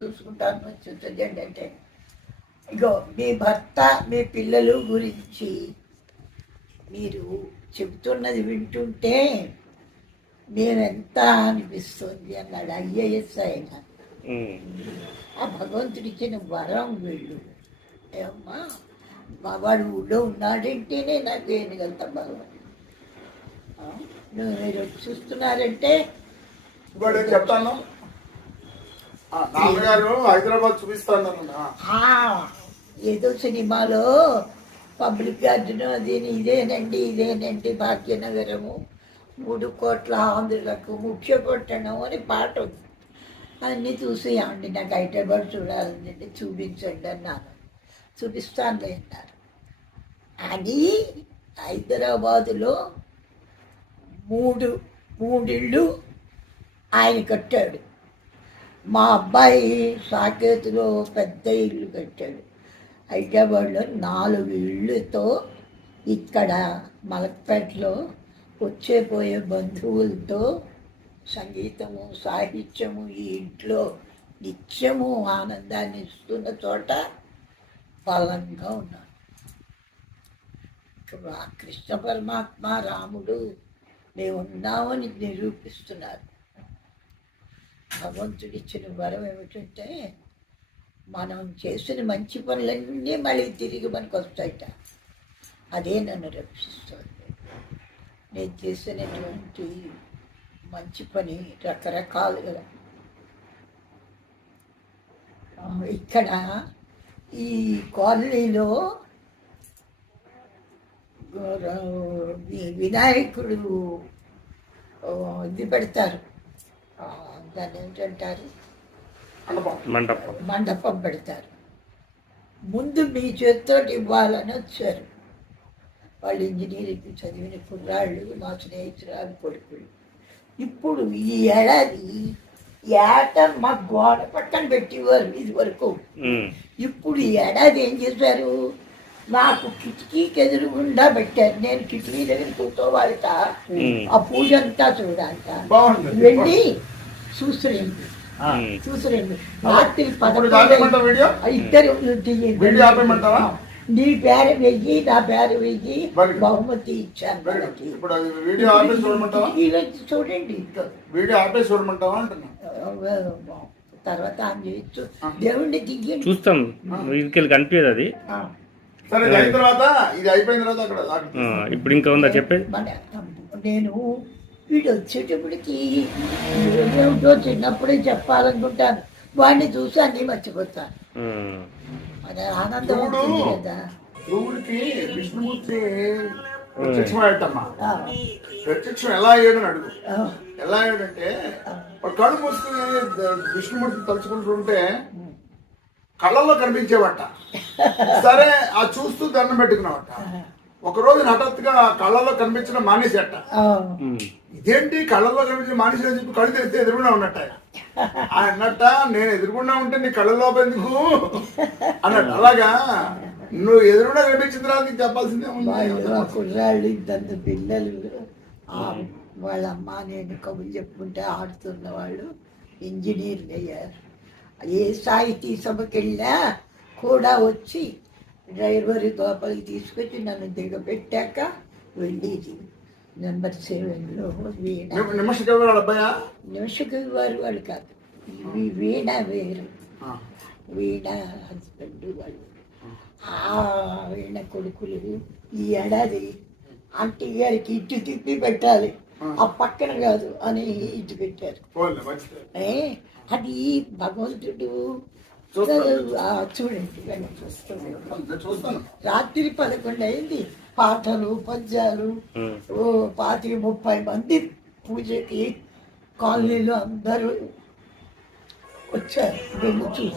చూసుకుంటాను చూసండి అంటే. ఇగో మీ భర్త మీ పిల్లలు గురించి మీరు చెబుతున్నది వింటుంటే మేమెంత అనిపిస్తుంది అన్నాడు ఐఏఎస్ ఆయన. ఆ భగవంతుడిచ్చిన వరం వీళ్ళు. ఏమ్మా మా వాడు ఊళ్ళో ఉన్నాడంటేనే నాకు ఏనుగంత నువ్వు మీరు చూస్తున్నారంటే చెప్తాను? నాన్నగారు హైదరాబాద్ చూపిస్తాను ఆ, ఏదో సినిమాలో పబ్లిక్ గార్డెన్ అది ఇదేనండి ఇదేనండి భాగ్యనగరము. మూడు కోట్ల ఆంధ్రులకు ముఖ్య పట్టణం అని పాట ఉంది. అన్నీ చూసి అండి నాకు హైదరాబాద్ చూడాలండి చూపించండి అన్నాను చూపిస్తానులే అన్నారు. అని హైదరాబాదులో మూడు మూడిళ్ళు ఆయన కట్టాడు. మా అబ్బాయి సాకేతులో పెద్ద ఇల్లు కట్టాడు. హైదరాబాద్లో నాలుగు ఇళ్ళతో ఇక్కడ మలక్పేటలో వచ్చే పోయే బంధువులతో సంగీతము సాహిత్యము ఈ ఇంట్లో నిత్యము ఆనందాన్ని ఇస్తున్న చోట బలంగా ఉన్నాడు. ఆ కృష్ణ పరమాత్మ రాముడు మేము ఉన్నామని భగవంతుడు భగవంతుడిచ్చిన వరం ఏమిటంటే మనం చేసిన మంచి పనులన్నీ మళ్ళీ తిరిగి మనకు వస్తాయట. అదే నన్ను రక్షిస్తుంది. నేను చేసినటువంటి మంచి పని రకరకాలుగా ఇక్కడ ఈ కాలనీలో వినాయకుడు ఇది పెడతారు. దాన్ని ఏంటంటారు మండపం. మండపం పెడతారు. ముందు మీ చేతితో ఇవ్వాలని వచ్చారు. వాళ్ళు ఇంజనీరింగ్ చదివిన కుర్రాళ్ళు మా స్నేహితురాలు కొడుకులు. ఇప్పుడు ఈ ఏడాది ఏట మా గోడ పక్కన పెట్టేవారు ఇది వరకు. ఇప్పుడు ఈ ఏడాది ఏం చేశారు? నాకు కిటికీకి ఎదురుగుండా పెట్టారు. నేను కిటికీ దగ్గర కూర్చోవాలిట. ఆ పూజ అంతా చూడాలట. బాగుంది. వెళ్ళి రాత్రి? ఇద్దరు? నీ పేరు వెయ్యి నా పేరు వెయ్యి. బహుమతి ఇచ్చాను చూడండి వీడియో ఆపేసి చూడమంటావా అంటున్నా? తర్వాత ఆన్ చేయొచ్చు ఆ. దేవుణ్ణి దిగండి చూస్తాం. వీరికి కనిపించదు అది. సరే తర్వాత ఇది అయిపోయిన తర్వాత అక్కడ. ఇప్పుడు ఇంకా ఉందా చెప్పేది? నేను వీడు వచ్చేటప్పటికి ఏమిటో చిన్నప్పుడే చెప్పాలనుకుంటాను వాడిని చూసి అన్నీ మర్చిపోతాను. మన ఆనందం కదా. శివుడికి విష్ణుమూర్తి ప్రత్యక్షమయ్యటమ్మా ఆ, ప్రత్యక్షం ఎలా అయ్యాడు అని అడుగు ఎలా అయ్యాడంటే కళ్ళు మూసుకుని ద- విష్ణుమూర్తి తలుచుకుంటుంటే కళ్ళల్లో కనిపించేవట. సరే ఆ చూస్తూ దండం పెట్టుకున్నావట. ఒక రోజు హఠాత్తుగా కనిపించడం మానేసేట. ఆ, ఉమ్. ఇదేంటి కళ్ళల్లో కనిపించిన మానేసి అని చెప్పి కళ్ళు తెరిస్తే ఎదురుగుండా ఉన్నట్ట ఆయన. అన్నట్ట నేను ఎదురుగుండా ఉంటే నీ కళ్ళలో ఎందుకు అన్నట్టు. అలాగా నువ్వు ఎదురుగుండా కనిపించిన తర్వాత నీకు చెప్పాల్సిందే కుర్రాళ్ళు ఇద్దరు పిల్లలు. ఆ, వాళ్ళ అమ్మ నేను కబుర్లు చెప్పుకుంటే ఆడుతున్న వాళ్ళు ఇంజనీర్లు అయ్యారు. ఏ సాహితీ సభకి వెళ్ళా కూడా వచ్చి డ్రైవర్ లోపలికి తీసుకొచ్చి నన్ను దిగబెట్టాక వెళ్ళేది. నెంబర్ సెవెన్లో నిమిషకి నిమిషకు వారు వాళ్ళు కాదు. వీ- వీణ వేరు. వీణ హస్బెండ్ వాళ్ళు. ఆ. వీణ కొడుకులు ఈ ఏడాది అంటే గారికి ఇటు తిప్పి పెట్టాలి. ఆ. పక్కన కాదు అని ఇటు పెట్టారు. అది భగవంతుడు చూడండి రాత్రి పదకొండు అయింది. పాటలు పద్యాలు. ఓ పాతి ముప్పై మంది పూజకి కాలనీలో అందరూ వచ్చారు. వెళ్ళి చూసి